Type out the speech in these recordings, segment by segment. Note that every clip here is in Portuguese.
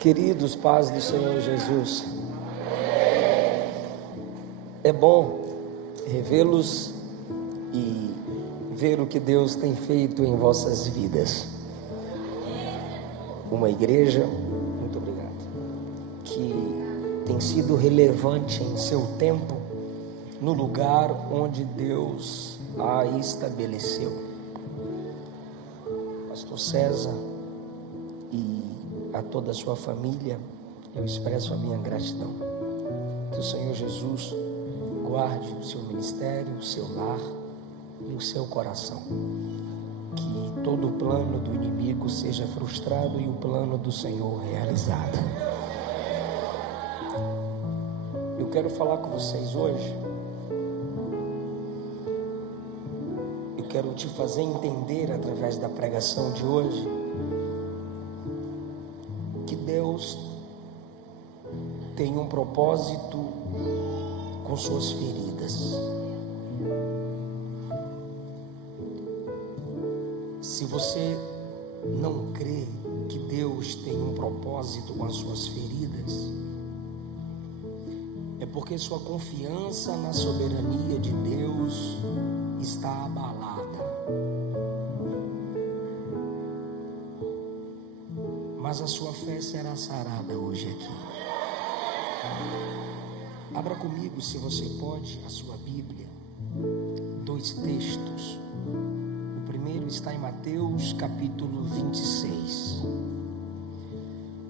Queridos, paz do Senhor Jesus, é bom revê-los e ver o que Deus tem feito em vossas vidas. Uma igreja, muito obrigado, que tem sido relevante em seu tempo, no lugar onde Deus a estabeleceu. Pastor César e a toda a sua família, eu expresso a minha gratidão. Que o Senhor Jesus guarde o seu ministério, o seu lar e o seu coração. Que todo o plano do inimigo seja frustrado e o plano do Senhor realizado. Eu quero falar com vocês hoje. Eu quero te fazer entender através da pregação de hoje que Deus tem um propósito com suas feridas. Se você não crê que Deus tem um propósito com as suas feridas, é porque sua confiança na soberania de Deus está abalada. Mas a sua fé será sarada hoje aqui. Abra comigo, se você pode, a sua Bíblia. 2 textos. O primeiro está em Mateus capítulo 26.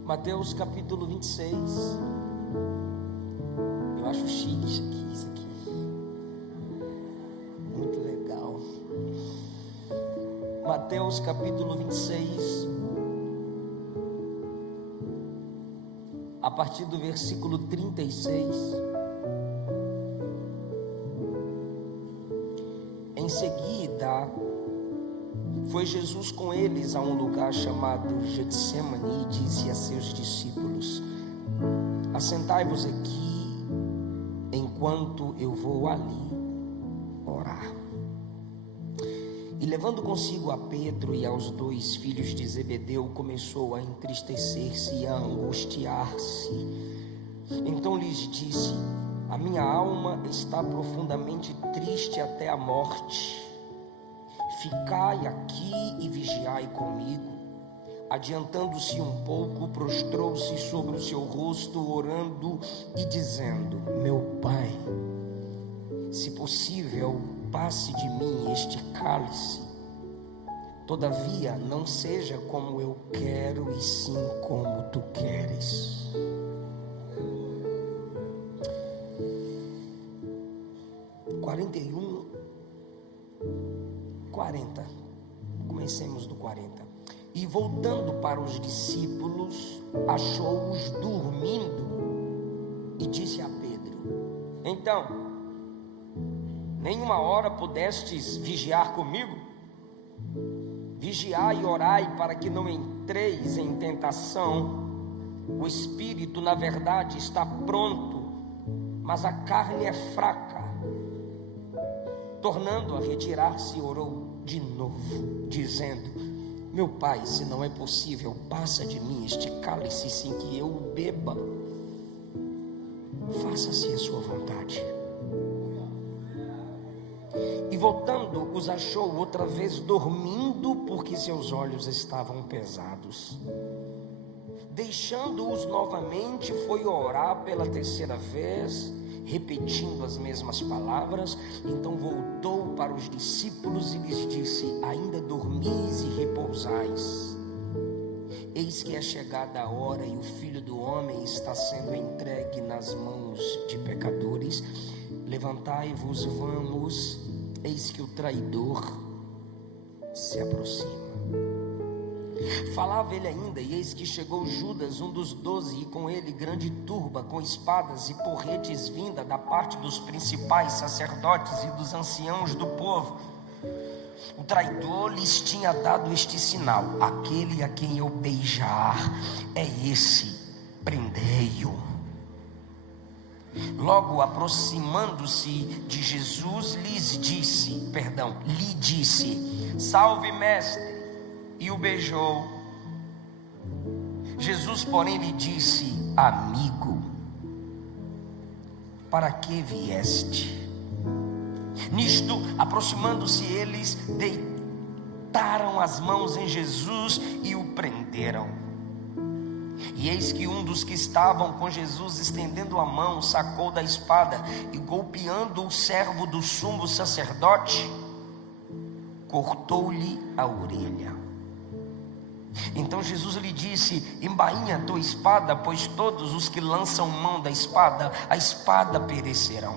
Mateus capítulo 26. Eu acho chique isso aqui. Muito legal. Mateus capítulo 26. A partir do versículo 36, em seguida, foi Jesus com eles a um lugar chamado Getsemane e disse a seus discípulos: assentai-vos aqui, enquanto eu vou ali orar. E levando consigo a Pedro e aos 2 filhos de Zebedeu, começou a entristecer-se e a angustiar-se. Então lhes disse: a minha alma está profundamente triste até a morte. Ficai aqui e vigiai comigo. Adiantando-se um pouco, prostrou-se sobre o seu rosto, orando e dizendo: meu Pai, se possível, passe de mim este cálice. Todavia, não seja como eu quero, e sim como tu queres. (41, 40). Comecemos do 40. E voltando para os discípulos, achou-os dormindo e disse a Pedro: então, nenhuma hora pudestes vigiar comigo? Vigiai e orai para que não entreis em tentação. O espírito, na verdade, está pronto, mas a carne é fraca. Tornando a retirar-se, orou de novo, dizendo: meu Pai, se não é possível, passa de mim este cálice sem que eu o beba. Faça-se a sua vontade. E voltando, os achou outra vez dormindo, porque seus olhos estavam pesados. Deixando-os novamente, foi orar pela 3ª vez, repetindo as mesmas palavras. Então voltou para os discípulos e lhes disse: ainda dormis e repousais? Eis que é chegada a hora e o Filho do Homem está sendo entregue nas mãos de pecadores. Levantai-vos, vamos. Eis que o traidor se aproxima. Falava ele ainda, e eis que chegou Judas, um dos 12, e com ele grande turba, com espadas e porretes, vinda da parte dos principais sacerdotes e dos anciãos do povo. O traidor lhes tinha dado este sinal: aquele a quem eu beijar é esse, prendei-o. Logo aproximando-se de Jesus, lhe disse: salve, mestre, e o beijou. Jesus, porém, lhe disse: amigo, para que vieste? Nisto, aproximando-se eles, deitaram as mãos em Jesus e o prenderam. E eis que um dos que estavam com Jesus, estendendo a mão, sacou da espada e, golpeando o servo do sumo sacerdote, cortou-lhe a orelha. Então Jesus lhe disse: embainha a tua espada, pois todos os que lançam mão da espada, a espada perecerão.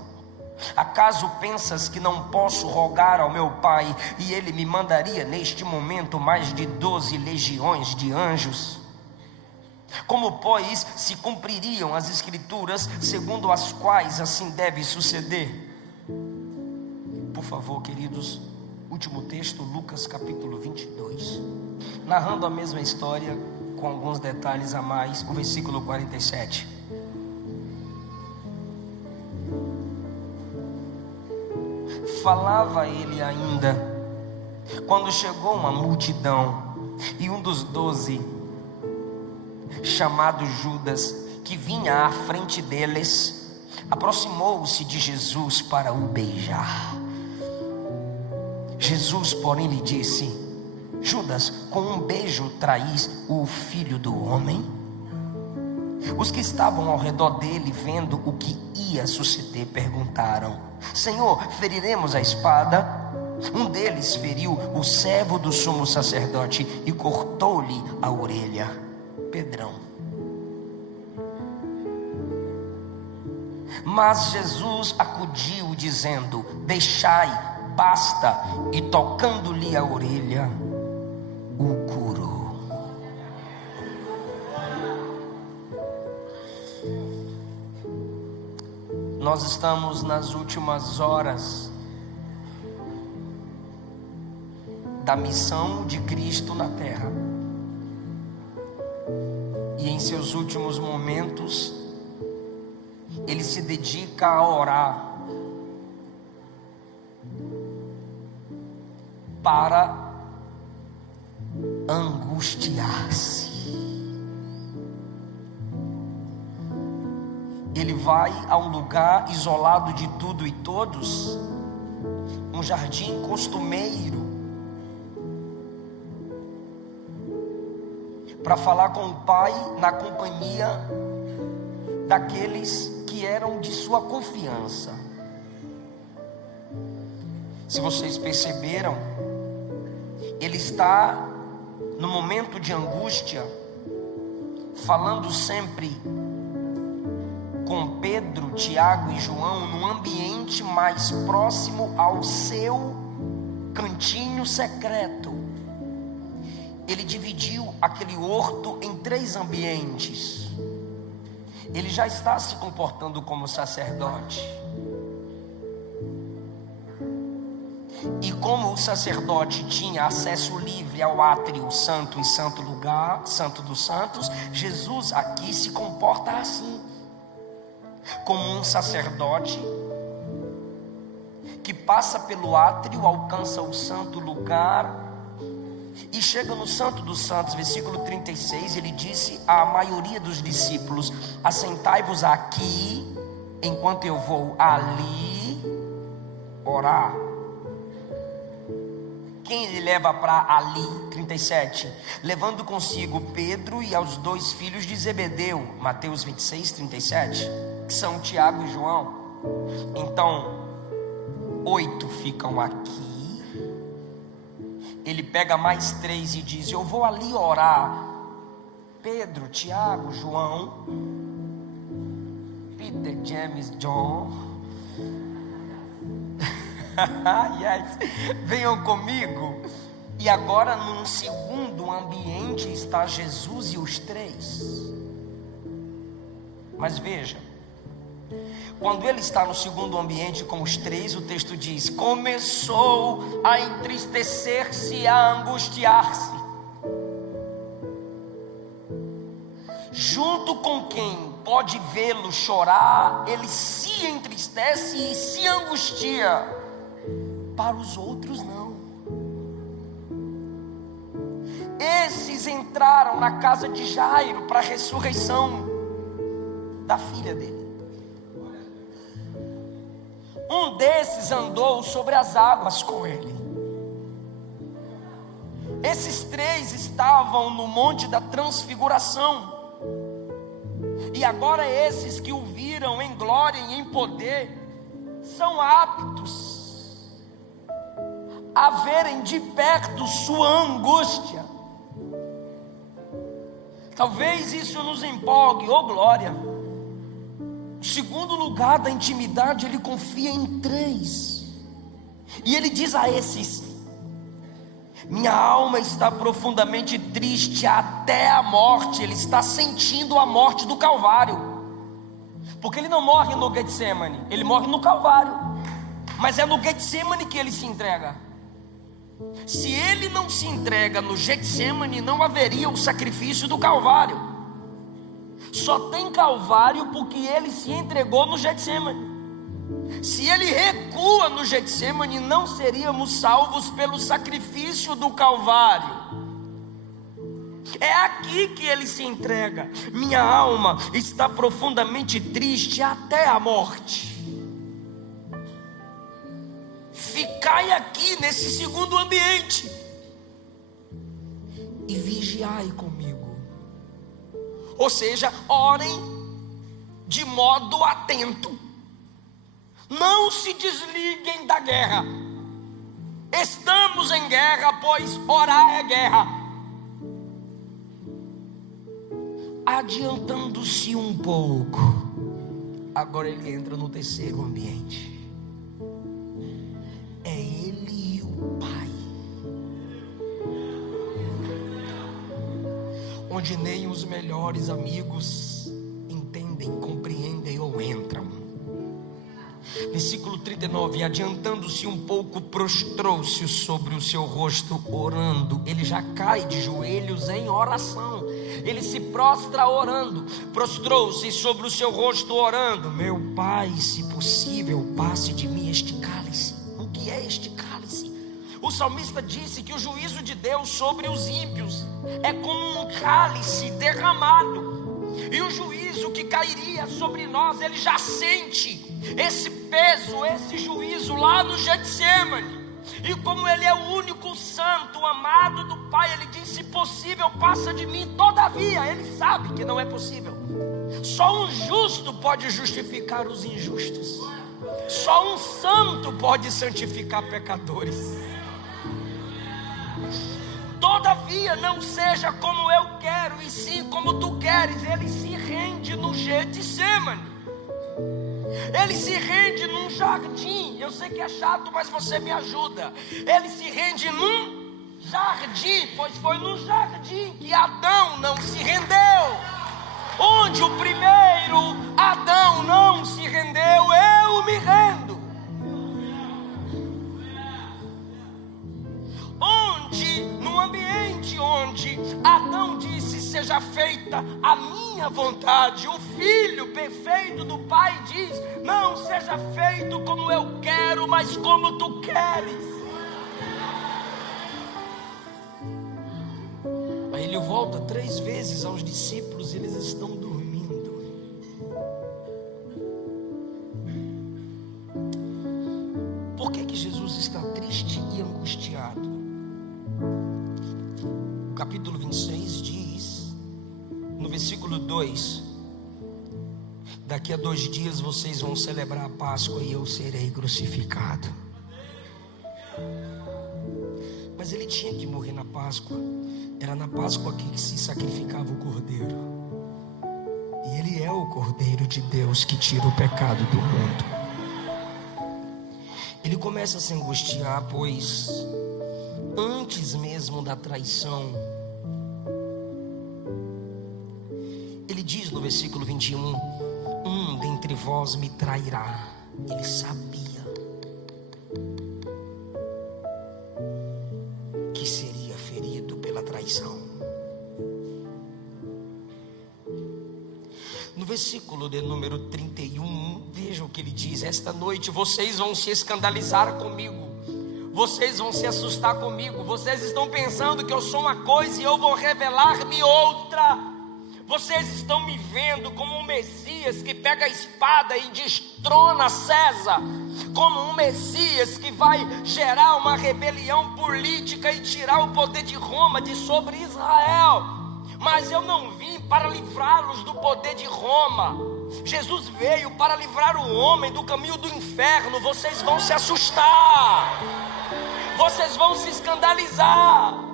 Acaso pensas que não posso rogar ao meu Pai, e Ele me mandaria neste momento mais de 12 legiões de anjos? Como, pois, se cumpririam as Escrituras, segundo as quais assim deve suceder? Por favor, queridos, último texto, Lucas capítulo 22, narrando a mesma história, com alguns detalhes a mais, o versículo 47. Falava ele ainda, quando chegou uma multidão, e um dos 12, chamado Judas, que vinha à frente deles, aproximou-se de Jesus para o beijar. Jesus, porém, lhe disse: Judas, com um beijo traís o Filho do Homem? Os que estavam ao redor dele, vendo o que ia suceder, perguntaram: Senhor, feriremos a espada? Um deles feriu o servo do sumo sacerdote e cortou-lhe a orelha. Pedrão. Mas Jesus acudiu, dizendo: deixai, basta. E tocando-lhe a orelha, o curou. Nós estamos nas últimas horas da missão de Cristo na terra. E em seus últimos momentos, ele se dedica a orar para angustiar-se. Ele vai a um lugar isolado de tudo e todos, um jardim costumeiro, para falar com o Pai na companhia daqueles que eram de sua confiança. Se vocês perceberam, ele está no momento de angústia, falando sempre com Pedro, Tiago e João, num ambiente mais próximo ao seu cantinho secreto. Ele dividiu aquele horto em 3 ambientes. Ele já está se comportando como sacerdote. E como o sacerdote tinha acesso livre ao átrio santo e santo lugar, santo dos santos, Jesus aqui se comporta assim, como um sacerdote que passa pelo átrio, alcança o santo lugar e chega no Santo dos Santos. Versículo 36, ele disse à maioria dos discípulos: assentai-vos aqui, enquanto eu vou ali orar. Quem ele leva para ali? 37, levando consigo Pedro e aos 2 filhos de Zebedeu, Mateus 26, 37, que são Tiago e João. Então 8 ficam aqui. Ele pega mais 3 e diz: eu vou ali orar. Pedro, Tiago, João, Peter, James, John, yes, venham comigo. E agora num segundo ambiente está Jesus e os 3. Mas veja, quando ele está no segundo ambiente com os 3, o texto diz: começou a entristecer-se, a angustiar-se. Junto com quem pode vê-lo chorar, ele se entristece e se angustia. Para os outros não. esses entraram na casa de Jairo para a ressurreição da filha dele. Um desses andou sobre as águas com ele. Esses 3 estavam no Monte da Transfiguração. E agora esses que o viram em glória e em poder são aptos a verem de perto sua angústia. Talvez isso nos empolgue, glória. O segundo lugar da intimidade, ele confia em 3. E ele diz a esses: minha alma está profundamente triste até a morte. Ele está sentindo a morte do Calvário, porque ele não morre no Getsemane, ele morre no Calvário. Mas é no Getsemane que ele se entrega. Se ele não se entrega no Getsemane, não haveria o sacrifício do Calvário. Só tem Calvário porque ele se entregou no Getsemane. Se ele recua no Getsemane, não seríamos salvos pelo sacrifício do Calvário. É aqui que ele se entrega. Minha alma está profundamente triste até a morte. Ficai aqui nesse segundo ambiente e vigiai comigo. Ou seja, orem de modo atento. Não se desliguem da guerra. Estamos em guerra, pois orar é guerra. Adiantando-se um pouco, agora ele entra no terceiro ambiente. É ele e o Pai, onde nem os melhores amigos entendem, compreendem ou entram. Versículo 39, adiantando-se um pouco, prostrou-se sobre o seu rosto orando. Ele já cai de joelhos em oração. Ele se prostra orando. Prostrou-se sobre o seu rosto orando. Meu Pai, se possível, passe de mim este cálice. O que é este cálice? O salmista disse que o juízo de Deus sobre os ímpios é como um cálice derramado. E o juízo que cairia sobre nós, ele já sente esse peso, esse juízo lá no Getsemane. E como ele é o único santo, amado do Pai, ele diz: se possível, passa de mim. Todavia, ele sabe que não é possível. Só um justo pode justificar os injustos. Só um santo pode santificar pecadores. Todavia, não seja como eu quero, e sim como tu queres. Ele se rende no Getsemane. Ele se rende num jardim. Eu sei que é chato, mas você me ajuda. Ele se rende num jardim, pois foi no jardim que Adão não se rendeu. Onde o primeiro Adão não se rendeu, eu me rendo. No ambiente onde Adão disse: seja feita a minha vontade, o filho perfeito do Pai diz: não seja feito como eu quero, mas como tu queres. Aí ele volta 3 vezes aos discípulos, eles estão dormindo. Por que Jesus está triste e angustiado? O capítulo 26 diz, no versículo 2: daqui a 2 dias vocês vão celebrar a Páscoa e eu serei crucificado. Mas ele tinha que morrer na Páscoa. Era na Páscoa que se sacrificava o cordeiro. E ele é o Cordeiro de Deus que tira o pecado do mundo. Ele começa a se angustiar, pois antes mesmo da traição, ele diz no versículo 21: um dentre vós me trairá. Ele sabia que seria ferido pela traição. No versículo de número 31, veja o que ele diz: esta noite vocês vão se escandalizar comigo, vocês vão se assustar comigo. Vocês estão pensando que eu sou uma coisa e eu vou revelar-me outra. Vocês estão me vendo como um Messias que pega a espada e destrona César, como um Messias que vai gerar uma rebelião política e tirar o poder de Roma de sobre Israel. Mas eu não vim para livrá-los do poder de Roma. Jesus veio para livrar o homem do caminho do inferno. Vocês vão se assustar, vocês vão se escandalizar.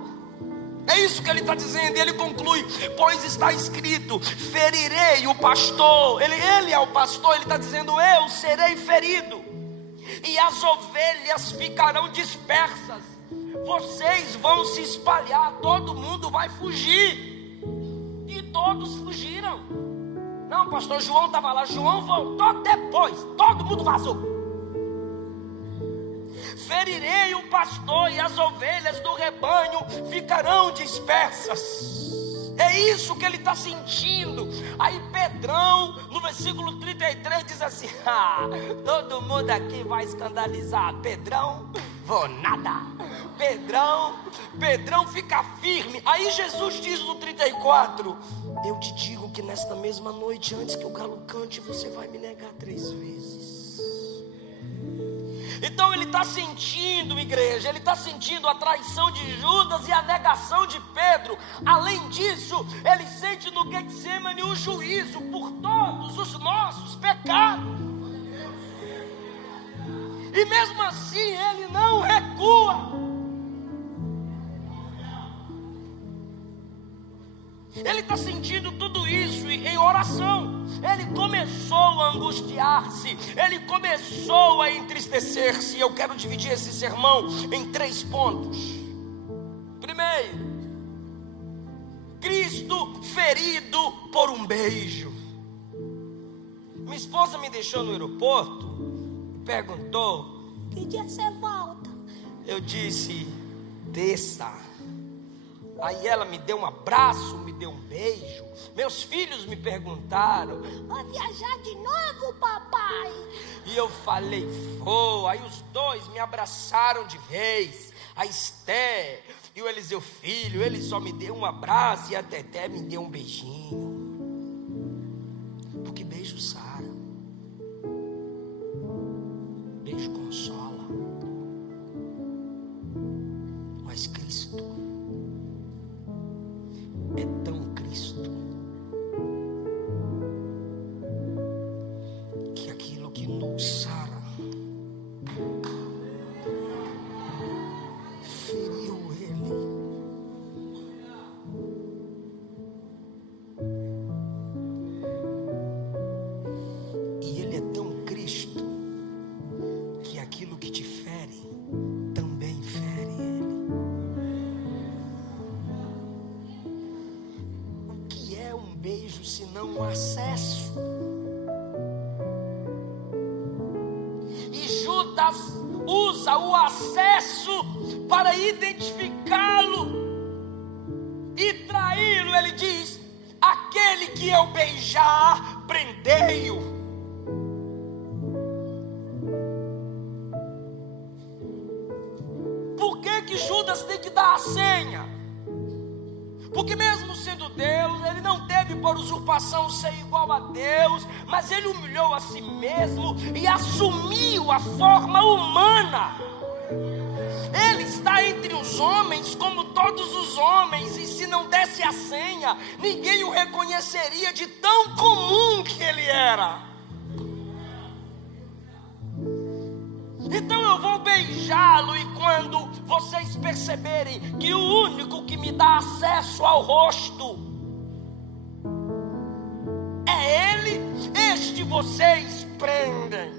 É isso que ele está dizendo. E ele conclui: pois está escrito, ferirei o pastor. Ele é o pastor. Ele está dizendo: eu serei ferido, e as ovelhas ficarão dispersas. Vocês vão se espalhar, todo mundo vai fugir. E todos fugiram. Não, pastor João estava lá. João voltou depois, todo mundo vazou. Ferirei o pastor e as ovelhas do rebanho ficarão dispersas. É isso que ele está sentindo. Aí Pedrão, no versículo 33, diz assim: todo mundo aqui vai escandalizar. Pedrão, vou nada. Pedrão fica firme. Aí Jesus diz no 34: eu te digo que nesta mesma noite, antes que o galo cante, você vai me negar 3 vezes. Então ele está sentindo, igreja, ele está sentindo a traição de Judas e a negação de Pedro. Além disso, ele sente no Getsemane o juízo por todos os nossos pecados. E mesmo assim ele não recua. Ele está sentindo tudo isso em oração. Ele começou a angustiar-se, ele começou a entristecer-se. Eu quero dividir esse sermão em 3 pontos. Primeiro, Cristo ferido por um beijo. Minha esposa me deixou no aeroporto e perguntou: que dia você volta? Eu disse: terça. Aí ela me deu um abraço, me deu um beijo. Meus filhos me perguntaram: vai viajar de novo, papai? E eu falei: vou. Aí os 2 me abraçaram de vez. A Esté e o Eliseu filho, ele só me deu um abraço, e a Teté me deu um beijinho. Porque beijo sara, beijo consola. Mas Cristo é tão Cristo que aquilo que nos sara feriu ele. E ele é tão Cristo que aquilo que te fere também fere ele. Um beijo senão um acesso. E Judas usa o acesso para identificá-lo e traí-lo. Ele diz: aquele que eu beijar, prendei-o. Por que Judas tem que dar a senha? Porque mesmo sendo Deus, ele não teve por usurpação ser igual a Deus, mas ele humilhou a si mesmo e assumiu a forma humana. Ele está entre os homens como todos os homens, e se não desse a senha, ninguém o reconheceria de tão comum que ele era. Então eu vou beijá-lo, e quando vocês perceberem que o único que me dá acesso ao rosto é ele, este vocês prendem.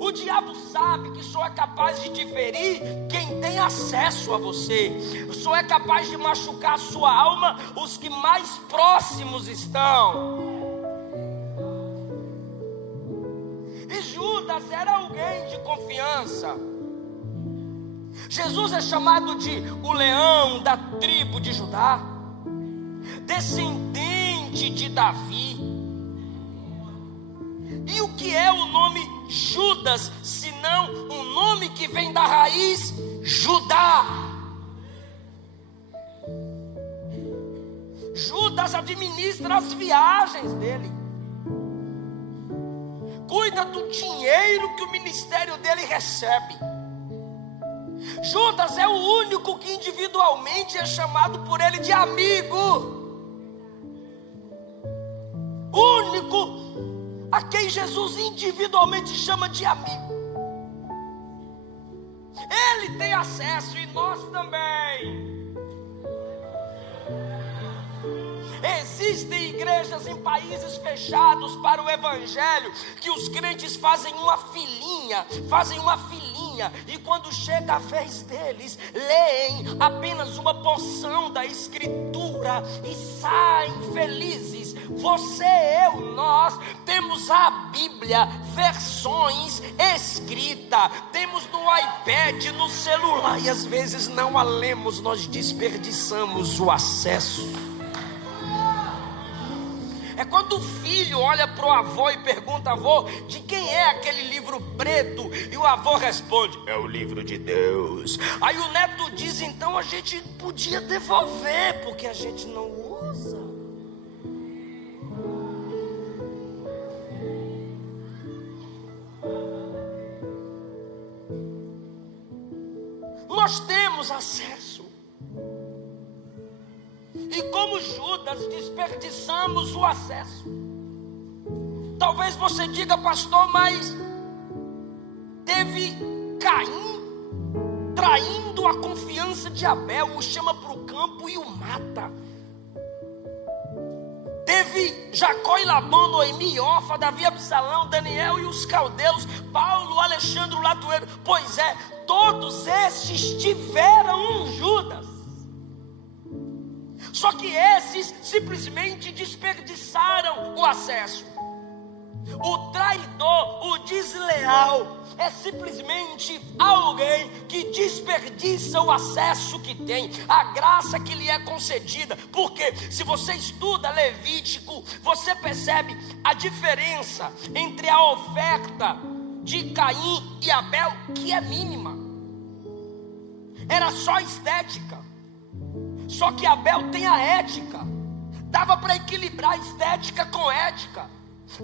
O diabo sabe que só é capaz de te ferir quem tem acesso a você. Só é capaz de machucar a sua alma os que mais próximos estão. E Judas era alguém de confiança. Jesus é chamado de o leão da tribo de Judá, descendente de Davi. E o que é o nome Judas, senão um nome que vem da raiz Judá. Judas administra as viagens dele, cuida do dinheiro que o ministério dele recebe. Judas é o único que individualmente é chamado por ele de amigo. Único a quem Jesus individualmente chama de amigo. Ele tem acesso e nós também. Existem igrejas em países fechados para o evangelho, que os crentes fazem uma filinha, e quando chega a vez deles, leem apenas uma porção da escritura e saem felizes. Você, eu, nós temos a Bíblia, versões escritas, temos no iPad, no celular, e às vezes não a lemos, nós desperdiçamos o acesso. É quando o filho olha para o avô e pergunta: avô, de quem é aquele livro preto? E o avô responde: é o livro de Deus. Aí o neto diz: então a gente podia devolver, porque a gente não usa. Nós temos acesso. E como Judas, desperdiçamos o acesso. Talvez você diga: pastor, mas teve Caim traindo a confiança de Abel, o chama para o campo e o mata. Teve Jacó e Labão, Noemi e Orfa, Davi, Absalão, Daniel e os caldeus, Paulo, Alexandre, o latoeiro. Pois é, todos estes tiveram um Judas. Só que esses simplesmente desperdiçaram o acesso. O traidor, o desleal, é simplesmente alguém que desperdiça o acesso que tem, a graça que lhe é concedida. Porque se você estuda Levítico, você percebe a diferença entre a oferta de Caim e Abel, que é mínima. Era só estética. Só que Abel tem a ética. Dava para equilibrar a estética com ética.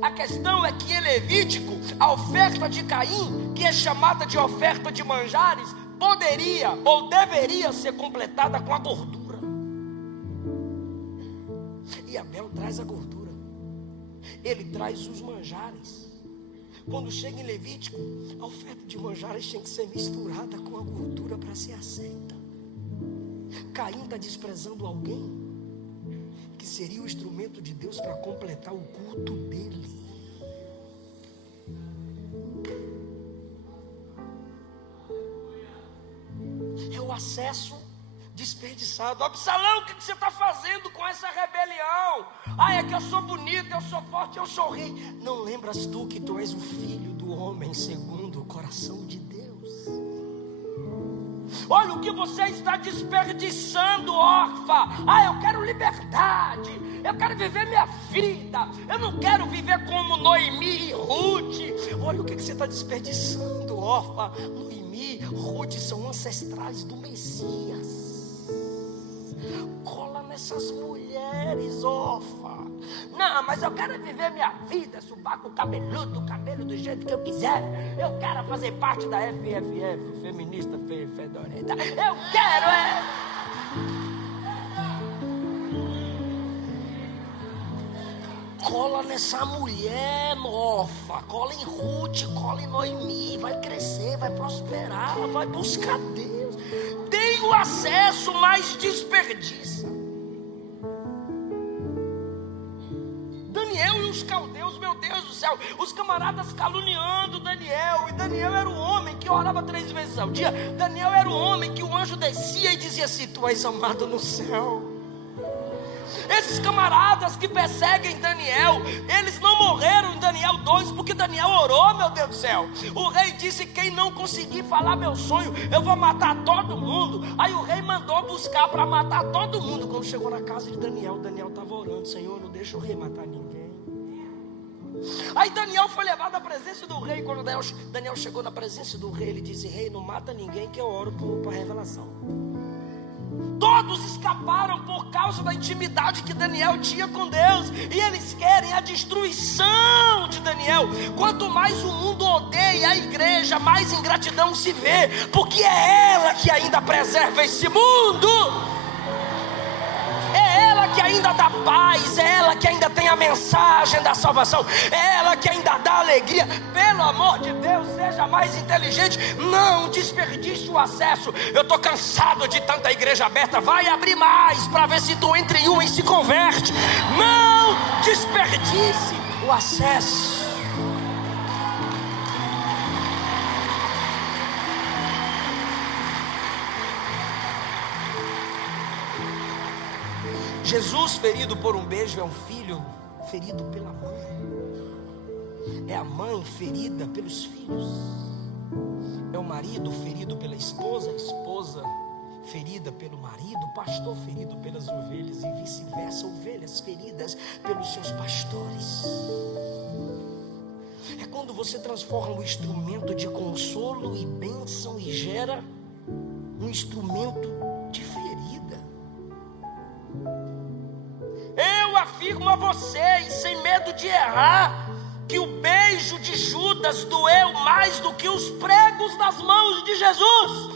A questão é que em Levítico, a oferta de Caim, que é chamada de oferta de manjares, poderia ou deveria ser completada com a gordura. E Abel traz a gordura. Ele traz os manjares. Quando chega em Levítico, a oferta de manjares tem que ser misturada com a gordura para ser aceita. Caim está desprezando alguém que seria o instrumento de Deus para completar o culto dele. É o acesso desperdiçado. Absalão, o que você está fazendo com essa rebelião? É que eu sou bonito, eu sou forte, eu sou rei. Não lembras tu que tu és o filho do homem segundo o coração de Deus? Olha o que você está desperdiçando, órfã. Eu quero liberdade, eu quero viver minha vida, eu não quero viver como Noemi e Ruth. Olha o que você está desperdiçando, órfã. Noemi e Ruth são ancestrais do Messias. Cola nessas mulheres, órfã. Não, mas eu quero viver minha vida, chupar com o cabeludo, o cabelo do jeito que eu quiser. Eu quero fazer parte da FFF, feminista fedorenta. Eu quero Cola nessa mulher, órfã. Cola em Ruth, cola em Noemi. Vai crescer, vai prosperar, vai buscar Deus. Tem o acesso, mas desperdiça. Daniel e os caldeus, meu Deus do céu, os camaradas caluniando Daniel. E Daniel era um homem que orava 3 vezes ao dia. Daniel era um homem que o anjo descia e dizia assim: tu és amado no céu. Esses camaradas que perseguem Daniel, eles não morreram em Daniel 2 porque Daniel orou, meu Deus do céu. O rei disse: quem não conseguir falar meu sonho, eu vou matar todo mundo. Aí o rei mandou buscar para matar todo mundo. Quando chegou na casa de Daniel, Daniel estava orando: Senhor, não deixa o rei matar ninguém. Aí Daniel foi levado à presença do rei. Quando Daniel chegou na presença do rei, ele disse: rei, não mata ninguém que eu oro por revelação. Todos escaparam por causa da intimidade que Daniel tinha com Deus. E eles querem a destruição de Daniel. Quanto mais o mundo odeia a igreja, mais ingratidão se vê, porque é ela que ainda preserva esse mundo. É ela que ainda dá paz, é ela que ainda tem a mensagem da salvação, é ela que ainda dá alegria. Pelo amor de Deus, seja mais inteligente, não desperdice o acesso. Eu estou cansado de tanta igreja aberta, vai abrir mais para ver se tu entra em uma e se converte. Não desperdice o acesso. Jesus ferido por um beijo é um filho ferido pela mãe. É a mãe ferida pelos filhos. É o marido ferido pela esposa, a esposa ferida pelo marido, o pastor ferido pelas ovelhas e vice-versa, ovelhas feridas pelos seus pastores. É quando você transforma um instrumento de consolo e bênção e gera um instrumento de ferida. Eu afirmo a vocês, sem medo de errar, que o beijo de Judas doeu mais do que os pregos nas mãos de Jesus.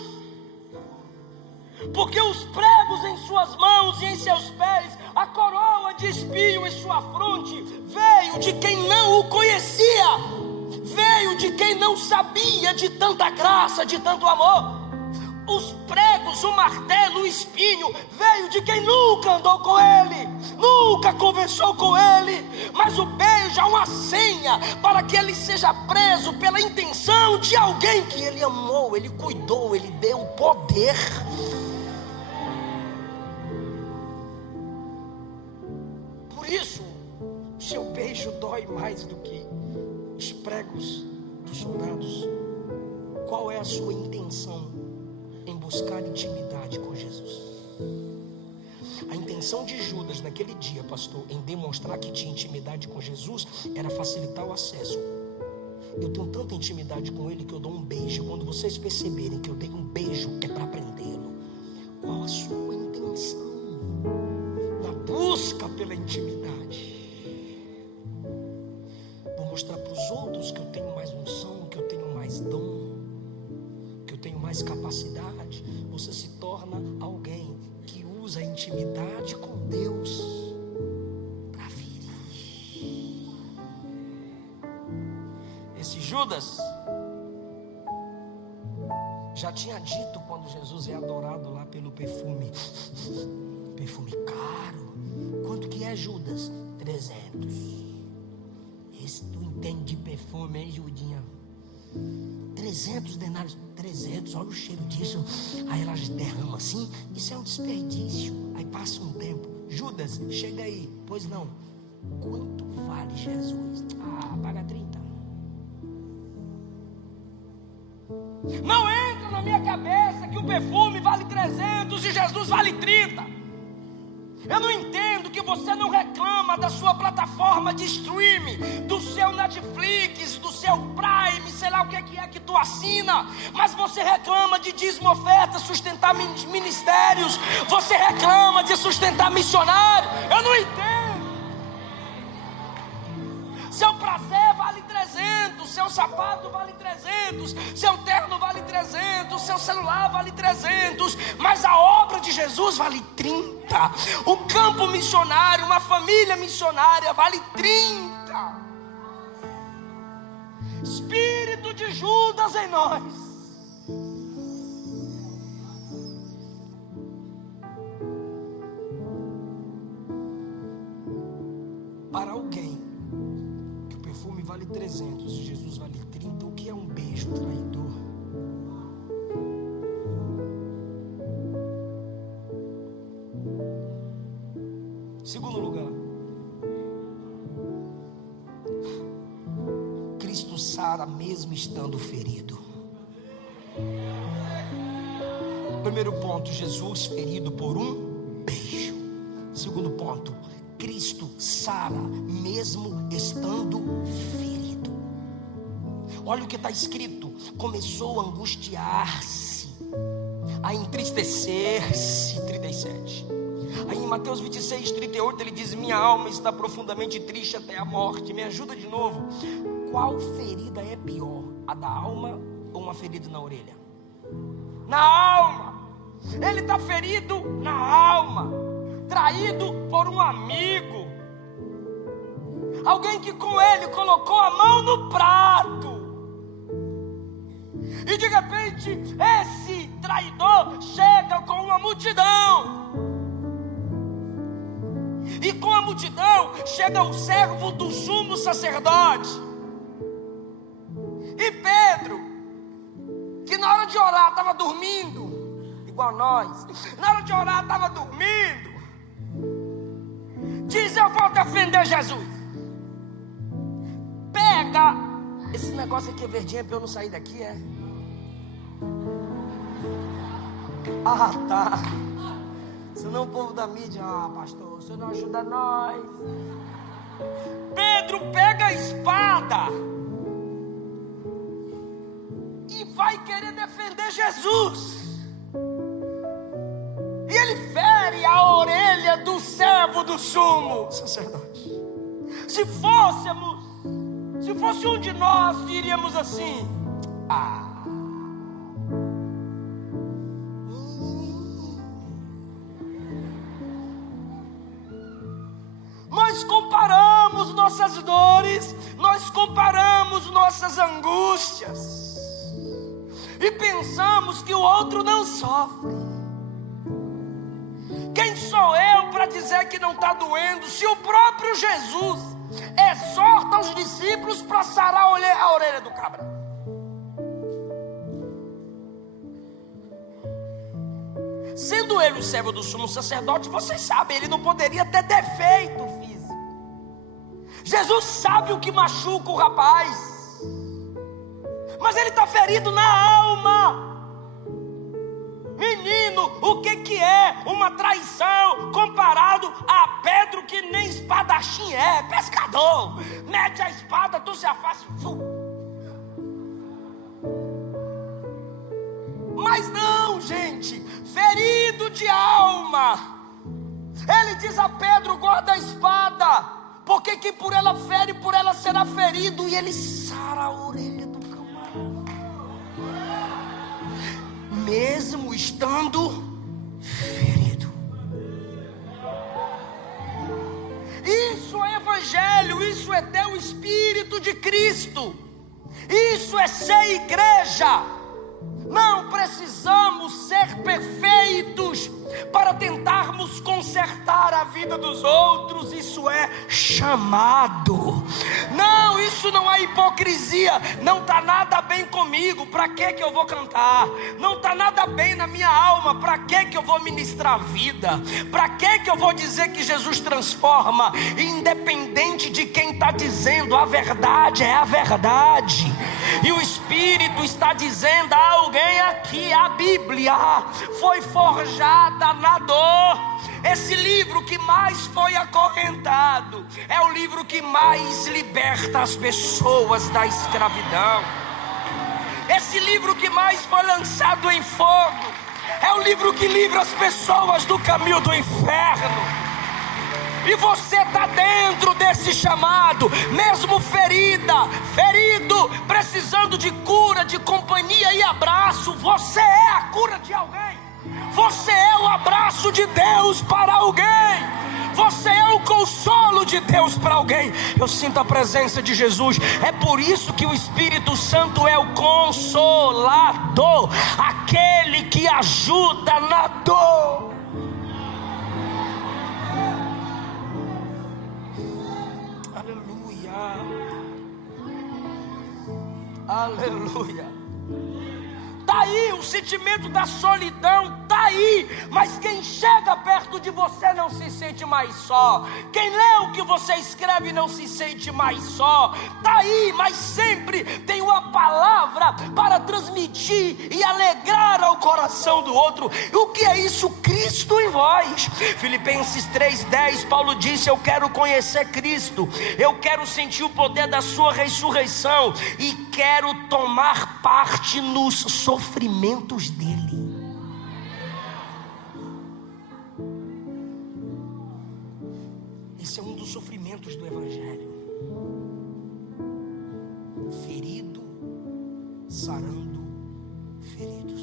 Porque os pregos em suas mãos e em seus pés, a coroa de espinho em sua fronte, veio de quem não o conhecia, veio de quem não sabia de tanta graça, de tanto amor. Os pregos, o martelo, o espinho, veio de quem nunca andou com ele, nunca conversou com ele. Mas o beijo é uma senha para que ele seja preso pela intenção de alguém que ele amou, ele cuidou, ele deu poder. Por isso, seu beijo dói mais do que os pregos dos soldados. Qual é a sua intenção em buscar intimidade com Jesus? A intenção de Judas naquele dia, pastor, em demonstrar que tinha intimidade com Jesus, era facilitar o acesso. Eu tenho tanta intimidade com ele que eu dou um beijo. Quando vocês perceberem que eu dei um beijo, é para prendê-lo. Qual a sua intenção na busca pela intimidade? Vou mostrar para os outros que eu tenho mais unção, que eu tenho mais dom, que eu tenho mais capacidade. Você se torna alguém que usa a intimidade com Deus para ferir. Esse Judas já tinha dito quando Jesus é adorado lá pelo perfume. Perfume caro. Quanto que é, Judas? 300. Esse tu entende de perfume, hein, Judinha? 300 denários. 300, olha o cheiro disso. Aí ela derrama assim. Isso é um desperdício. Aí passa um tempo. Judas, chega aí. Pois não. Quanto vale Jesus? Paga 30. Não entra na minha cabeça que o perfume vale 300 e Jesus vale 30. Eu não entendo que você não reclama da sua plataforma de streaming, do seu Netflix, do seu Prime, sei lá o que é que tu assina, mas você reclama de dízimo, oferta, sustentar ministérios, você reclama de sustentar missionário. Eu não entendo. Seu prazer vale 300, seu sapato vale 300, seu terno vale 300, seu celular vale 300, mas a obra de Jesus vale 30. O campo missionário, uma família missionária vale 30. Espírito de Judas em nós. Para alguém que o perfume vale 300 e Jesus vale 30, o que é um beijo traidor? Segundo lugar, Cristo sara mesmo estando ferido. Primeiro ponto, Jesus ferido por um beijo. Segundo ponto, Cristo sara, mesmo estando ferido. Olha o que está escrito: começou a angustiar-se, a entristecer-se. 37. Aí em Mateus 26, 38 ele diz: minha alma está profundamente triste até a morte. Me ajuda de novo. Qual ferida é pior? A da alma ou uma ferida na orelha? Na alma. Ele está ferido na alma, traído por um amigo, alguém que com ele colocou a mão no prato, e de repente esse traidor chega com uma multidão, e com a multidão chega o servo do sumo sacerdote, e Pedro, que na hora de orar estava dormindo, igual nós, na hora de orar estava dormindo, diz: eu vou defender Jesus. Pega, esse negócio aqui é verdinho, é para eu não sair daqui, é? Ah, tá. Senão o povo da mídia: ah, pastor, você não ajuda nós. Pedro pega a espada e vai querer defender Jesus, e ele fere a orelha do servo do sumo sacerdote. Se fosse um de nós, diríamos assim: ah, nós comparamos nossas dores, nós comparamos nossas angústias, e pensamos que o outro não sofre. Quem sou eu para dizer que não está doendo, se o próprio Jesus exorta os discípulos para sarar a orelha do cabra? Sendo ele o servo do sumo sacerdote, vocês sabem, ele não poderia ter defeito físico. Jesus sabe o que machuca o rapaz, mas ele está ferido na alma. Menino, o que é uma traição comparado a Pedro, que nem espadachim é, pescador? Mete a espada, tu se afasta. Mas não, gente, ferido de alma. Ele diz a Pedro: guarda a espada, porque quem por ela fere, por ela será ferido. E ele sara a orelha do camarada, mesmo estando ferido. Isso é evangelho, isso é ter o Espírito de Cristo, isso é ser igreja. Não precisamos ser perfeitos para tentarmos consertar a vida dos outros. Isso é chamado. Não, isso não é hipocrisia. Não está nada bem comigo, para que eu vou cantar? Não está nada bem na minha alma, para que eu vou ministrar a vida? Para que eu vou dizer que Jesus transforma? Independente de quem está dizendo, a verdade é a verdade. E o Espírito está dizendo a alguém aqui: a Bíblia foi forjada na dor. Esse livro que mais foi acorrentado é o livro que mais liberta as pessoas da escravidão. Esse livro que mais foi lançado em fogo é o livro que livra as pessoas do caminho do inferno. E você está dentro desse chamado, mesmo ferido, precisando de cura, de companhia e abraço. Você é a cura de alguém, você é o abraço de Deus para alguém, você é o consolo de Deus para alguém. Eu sinto a presença de Jesus. É por isso que o Espírito Santo é o Consolador, aquele que ajuda na dor. Aleluia. Está está aí, o sentimento da solidão está aí, mas quem chega perto de você não se sente mais só. Quem lê o que você escreve não se sente mais só. Está aí, mas sempre tem uma palavra para transmitir e alegrar ao coração do outro. O que é isso? Cristo em vós. Filipenses 3:10, Paulo disse: eu quero conhecer Cristo, eu quero sentir o poder da sua ressurreição e quero tomar parte nos sofrimentos dele. Esse é um dos sofrimentos do Evangelho. Ferido, sarando feridos.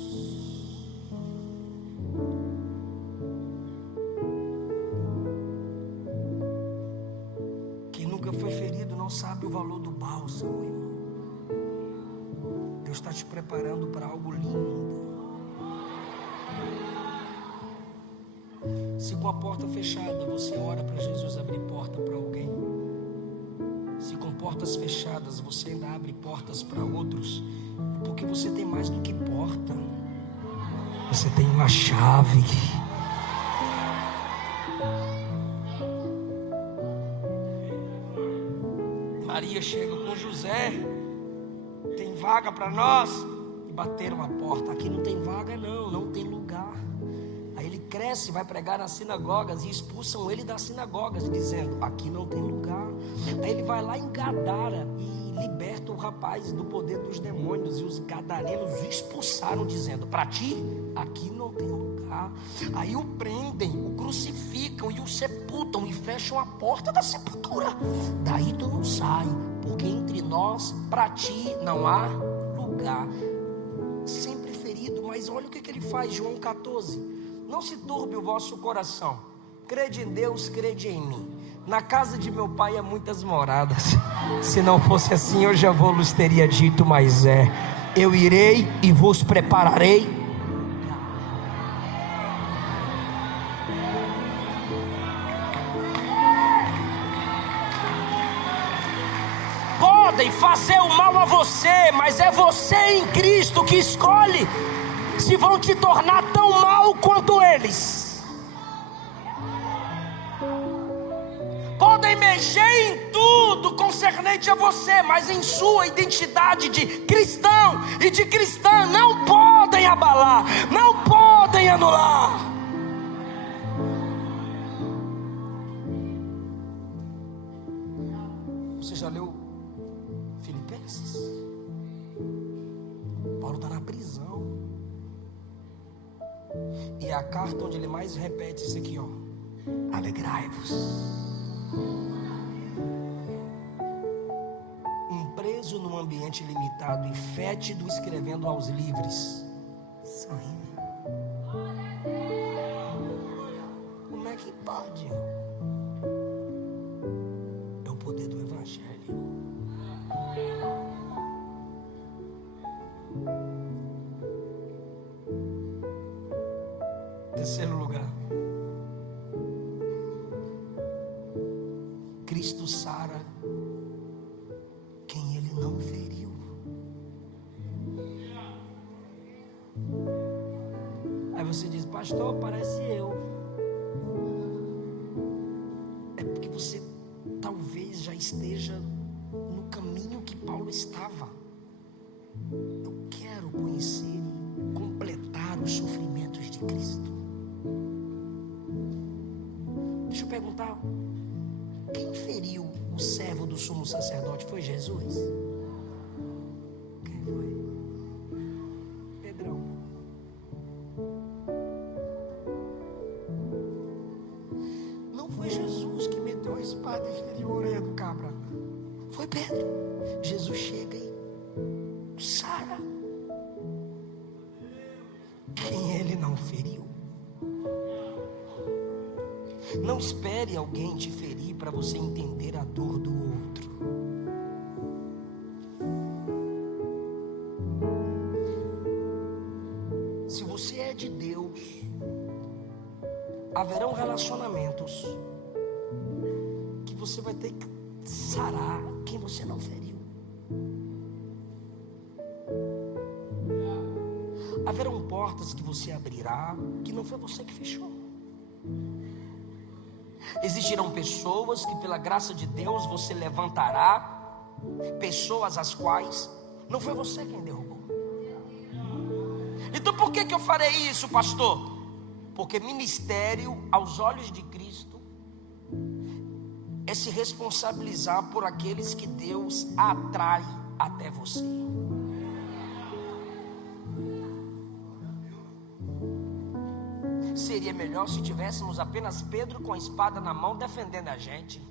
Quem nunca foi ferido não sabe o valor do bálsamo, irmão. Deus está te preparando para algo lindo. Se com a porta fechada você ora para Jesus abrir porta para alguém, se com portas fechadas você ainda abre portas para outros, é porque você tem mais do que porta, você tem uma chave. Maria chega com José: tem vaga para nós? E bateram a porta. Aqui não tem vaga, não tem lugar. Aí ele cresce, vai pregar nas sinagogas e expulsam ele das sinagogas, dizendo: aqui não tem lugar. Aí ele vai lá em Gadara e liberta o rapaz do poder dos demônios, e os gadarenos o expulsaram, dizendo: para ti, aqui não tem lugar. Aí o prendem, o crucificam e o sepultam e fecham a porta da sepultura. Daí tu não sai, porque entre nós, para ti, não há lugar. Sempre ferido, mas olha o que ele faz. João 14: não se turbe o vosso coração, crede em Deus, crede em mim. Na casa de meu pai há muitas moradas. Se não fosse assim, eu já vos teria dito, mas eu irei e vos prepararei. Podem fazer o mal a você, mas é você em Cristo que escolhe se vão te tornar tão mal quanto eles. Podem mexer em tudo concernente a você, mas em sua identidade de cristão e de cristã não podem abalar, não podem anular. Você já leu Filipenses? Paulo está na prisão, e é a carta onde ele mais repete isso aqui, ó: alegrai-vos. Um preso num ambiente limitado e fétido, escrevendo aos livres, sorrindo. Como é que pode? É o poder do Evangelho. Terceiro lugar, Cristo sara quem ele não feriu. Aí você diz: pastor, parece eu. É porque você talvez já esteja no caminho que Paulo estava. Eu quero conhecer e completar os sofrimentos de Cristo. Deixa eu perguntar: quem feriu o servo do sumo sacerdote? Foi Jesus? Quem foi? Pedrão. Não foi Jesus que meteu a espada e feriu a orelha do cabra. Foi Pedro. Jesus chega e sara quem ele não feriu. Não espere alguém te ferir para você entender a dor do outro. Se você é de Deus, haverão relacionamentos que você vai ter que sarar quem você não feriu. Haverão portas que você abrirá, que não foi você que fechou. Existirão pessoas que pela graça de Deus você levantará, pessoas as quais não foi você quem derrubou. Então por que eu farei isso, pastor? Porque ministério aos olhos de Cristo é se responsabilizar por aqueles que Deus atrai até você. Seria melhor se tivéssemos apenas Pedro com a espada na mão defendendo a gente.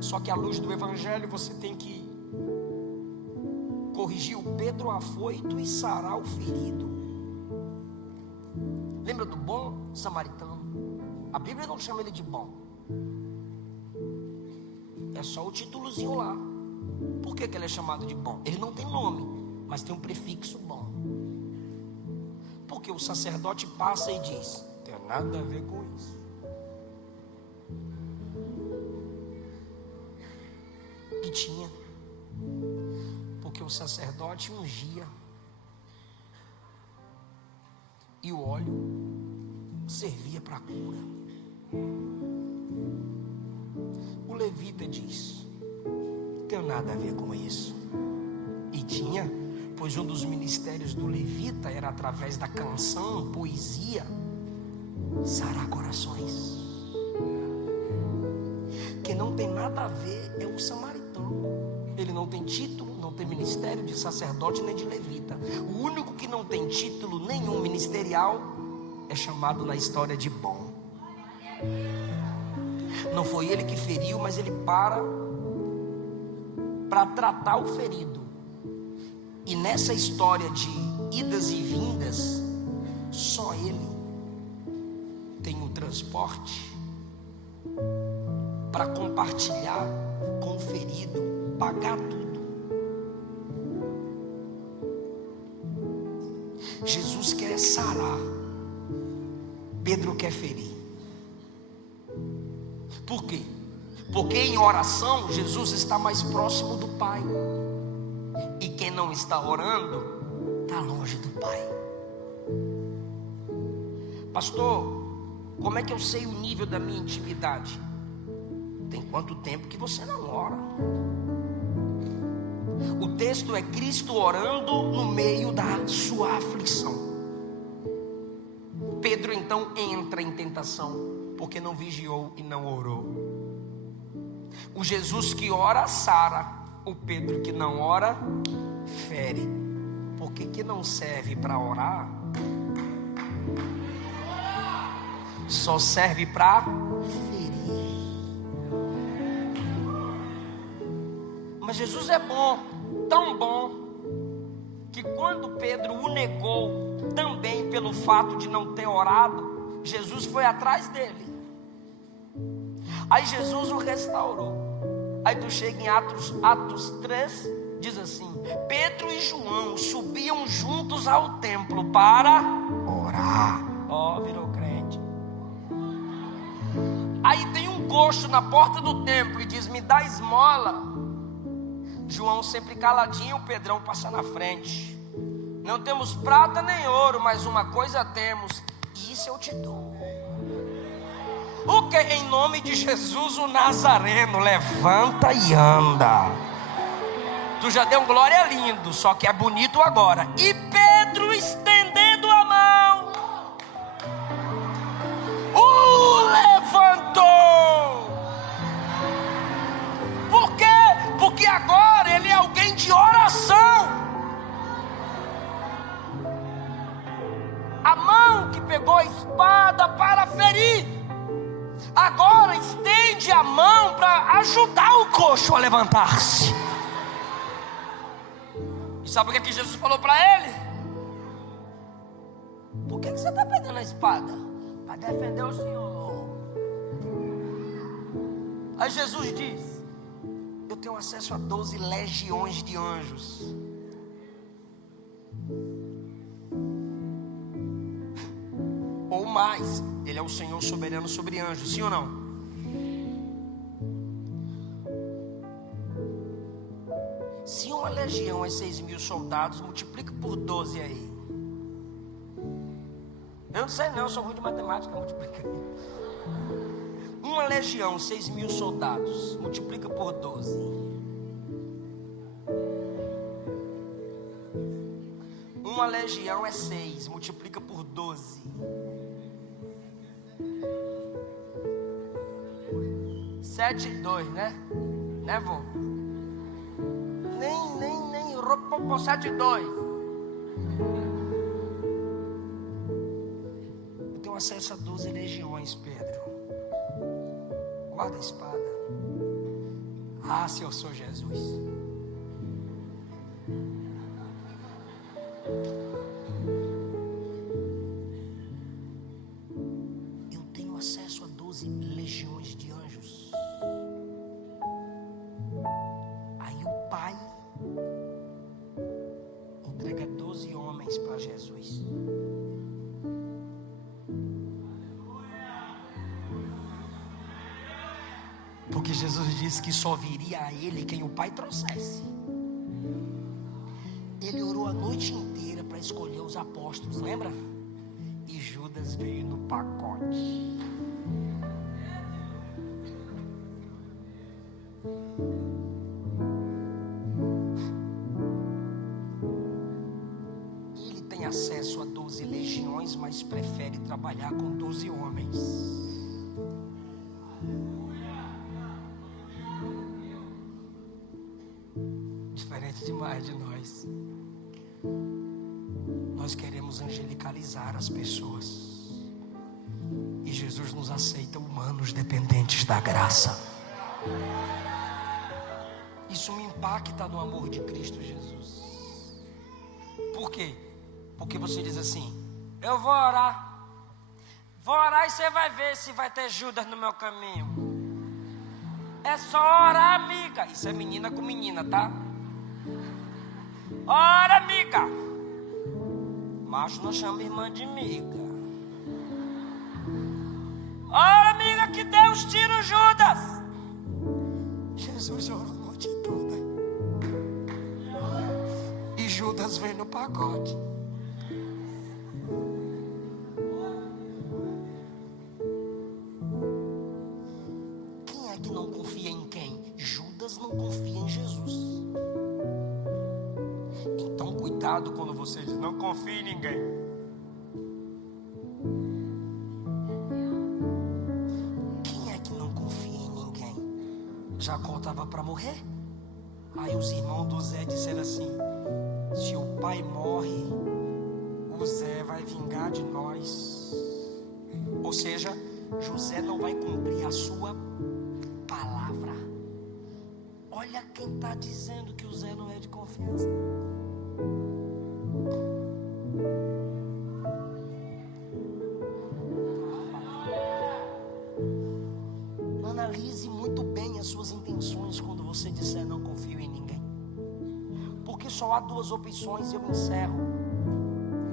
Só que à luz do evangelho você tem que corrigir o Pedro afoito e sarar o ferido. Lembra do bom samaritano? A Bíblia não chama ele de bom. É só o títulozinho lá. Por que ele é chamado de bom? Ele não tem nome, mas tem um prefixo bom. Porque o sacerdote passa e diz: não tem nada a ver com isso. E tinha. Porque o sacerdote ungia. E o óleo servia para a cura. O levita diz: não tem nada a ver com isso. E tinha, pois um dos ministérios do levita era através da canção, poesia, sarar corações. Quem não tem nada a ver é o samaritano. Ele não tem título, não tem ministério de sacerdote nem de levita. O único que não tem título nenhum ministerial é chamado na história de bom. Não foi ele que feriu, mas ele para tratar o ferido. E nessa história de idas e vindas, só ele tem o transporte para compartilhar com o ferido, pagar tudo. Jesus quer sarar, Pedro quer ferir. Por quê? Porque em oração Jesus está mais próximo do Pai. E quem não está orando está longe do Pai. Pastor, como é que eu sei o nível da minha intimidade? Tem quanto tempo que você não ora? O texto é Cristo orando no meio da sua aflição. Pedro então entra em tentação, porque não vigiou e não orou. O Jesus que ora, sara. O Pedro que não ora, fere. Porque que não serve para orar, só serve para ferir. Mas Jesus é bom, tão bom, que quando Pedro o negou, também pelo fato de não ter orado, Jesus foi atrás dele. Aí Jesus o restaurou. Aí tu chega em Atos 3, diz assim: Pedro e João subiam juntos ao templo para orar. Ó, virou crente. Aí tem um coxo na porta do templo e diz: me dá esmola. João sempre caladinho, Pedrão passa na frente. Não temos prata nem ouro, mas uma coisa temos, e isso eu te dou. O que? Em nome de Jesus o Nazareno, levanta e anda. Tu já deu um glória lindo, só que é bonito agora. E Pedro estendendo a mão, o levantou. Por quê? Porque agora ele é alguém de oração. A mão que pegou a espada para ferir, agora estende a mão para ajudar o coxo a levantar-se. E sabe o que Jesus falou para ele? Por que você está pegando a espada? Para defender o Senhor. Aí Jesus diz: eu tenho acesso a 12 legiões de anjos. Ou mais. Ele é o Senhor soberano sobre anjos, sim ou não? Se uma legião é 6.000 soldados, multiplica por 12 aí. Eu não sei não, eu sou ruim de matemática, multiplica aí. Uma legião, 6.000 soldados, multiplica por 12. Uma legião é 6, multiplica por 12. 7 e 2, né? Né, vô? Nem, 7 e 2. Eu tenho acesso a 12 legiões, Pedro. Guarda a espada. Ah, se eu sou Jesus. Eu tenho acesso a 12 legiões de anjos. Aí o Pai entrega 12 homens para Jesus. Porque Jesus disse que só viria a ele quem o Pai trouxesse. Ele orou a noite inteira para escolher os apóstolos, lembra? E Judas veio no pacote. Ele tem acesso a 12 legiões, mas prefere trabalhar com 12 homens. Diferente demais de nós. Nós queremos angelicalizar as pessoas. E Jesus nos aceita humanos dependentes da graça. Isso me impacta no amor de Cristo Jesus. Por quê? Porque você diz assim: eu vou orar e você vai ver se vai ter Judas no meu caminho. É só orar, amiga. Isso é menina com menina, tá? Ora, amiga. Macho não chama irmã de amiga. Ora, amiga, que Deus tira o Judas. Jesus orou a noite toda. E Judas veio no pacote. Quem é que não confia em quem? Judas não confia em Jesus. Então cuidado quando você diz: não confie em ninguém. Quem é que não confia em ninguém? Jacó estava para morrer. Aí os irmãos do Zé disseram assim: se o pai morre, o Zé vai vingar de nós. Ou seja, José não vai cumprir a sua palavra. Olha quem está dizendo que o Zé não é de confiança. Analise muito bem as suas intenções quando você disser não confio em ninguém. Porque só há duas opções e eu encerro.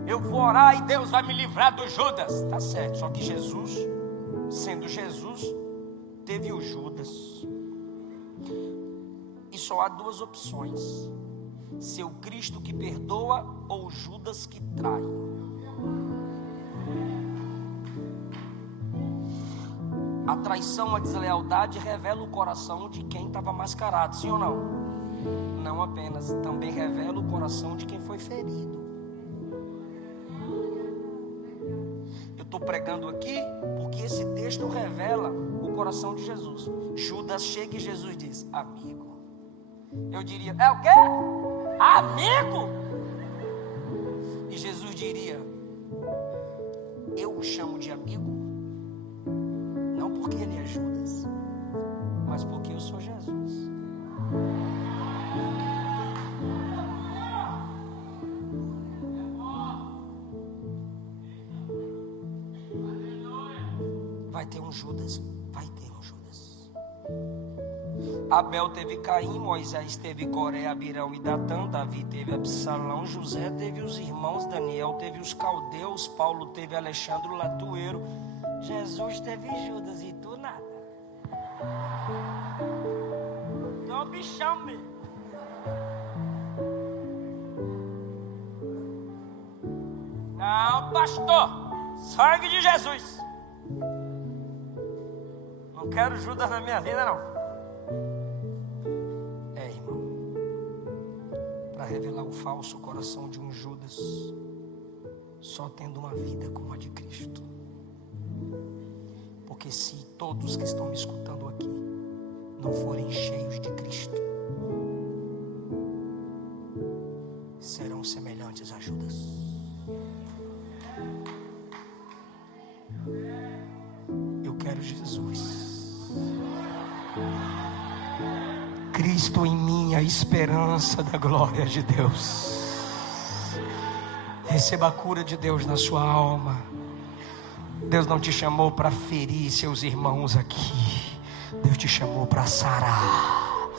Eu vou orar e Deus vai me livrar do Judas. Tá certo, só que Jesus, sendo Jesus, teve o Judas. E só há duas opções: ser o Cristo que perdoa ou Judas que trai. A traição, a deslealdade revela o coração de quem estava mascarado, sim ou não? Não apenas, também revela o coração de quem foi ferido. Eu estou pregando aqui porque esse texto revela o coração de Jesus. Judas chega e Jesus diz: amigo. Eu diria: é o quê? Amigo? E Jesus diria: eu o chamo de amigo, não porque ele é Judas, mas porque eu sou Jesus. Vai ter um Judas? Vai ter um Judas. Abel teve Caim, Moisés teve Coré, Abirão e Datã, Davi teve Absalão, José teve os irmãos, Daniel teve os caldeus, Paulo teve Alexandre o Latueiro, Jesus teve Judas e tu nada. Tu é um bichão mesmo. Não, pastor, sangue de Jesus. Não quero Judas na minha vida, não. Irmão, para revelar o falso coração de um Judas, só tendo uma vida como a de Cristo. Porque se todos que estão me escutando aqui não forem cheios de Cristo, serão semelhantes a Judas. Eu quero Jesus. Cristo em mim, a esperança da glória de Deus. Receba a cura de Deus na sua alma. Deus não te chamou para ferir seus irmãos aqui. Deus te chamou para sarar.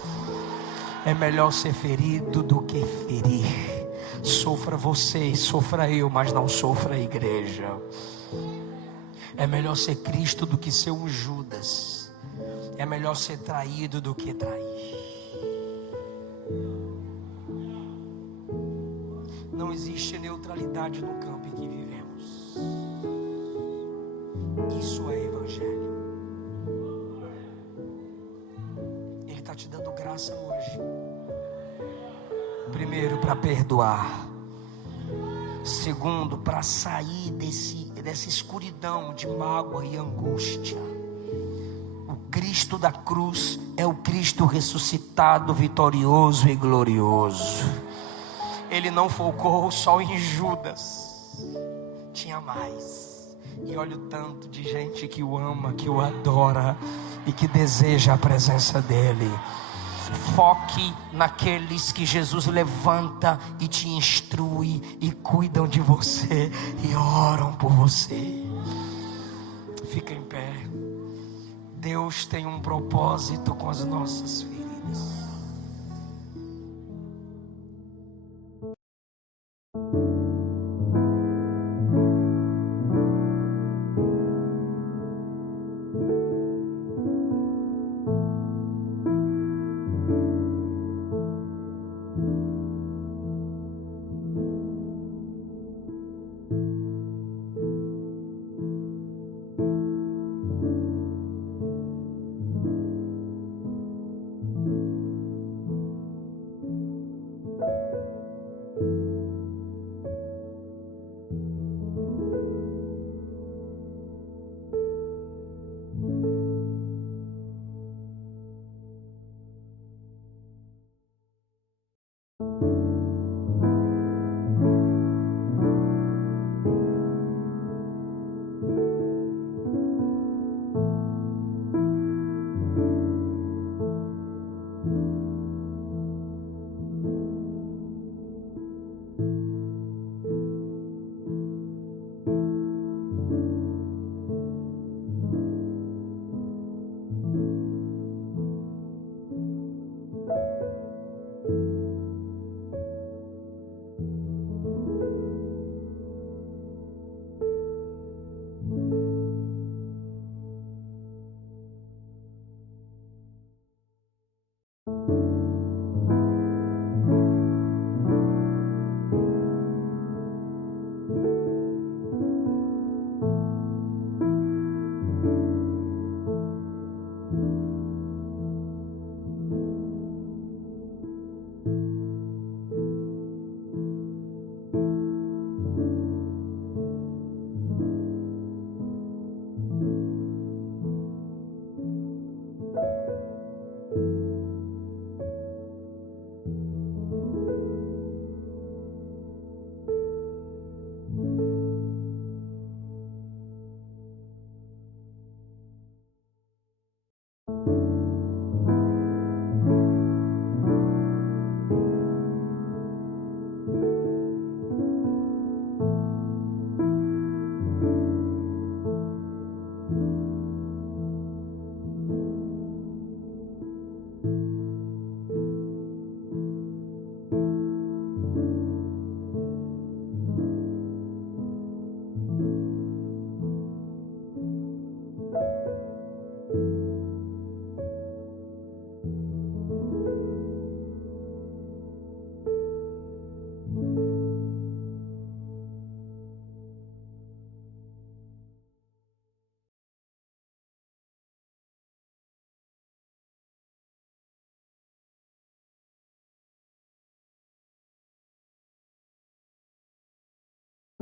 É melhor ser ferido do que ferir. Sofra você e sofra eu, mas não sofra a igreja. É melhor ser Cristo do que ser um Judas. É melhor ser traído do que trair. Não existe neutralidade no campo em que vivemos. Isso é evangelho. Ele está te dando graça hoje. Primeiro, para perdoar. Segundo, para sair dessa escuridão de mágoa e angústia. O Cristo da cruz é o Cristo ressuscitado, vitorioso e glorioso. Ele não focou só em Judas, tinha mais. E olha o tanto de gente que o ama, que o adora e que deseja a presença dele. Foque naqueles que Jesus levanta e te instrui e cuidam de você e oram por você. Fica em pé. Deus tem um propósito com as nossas feridas.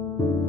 Amém.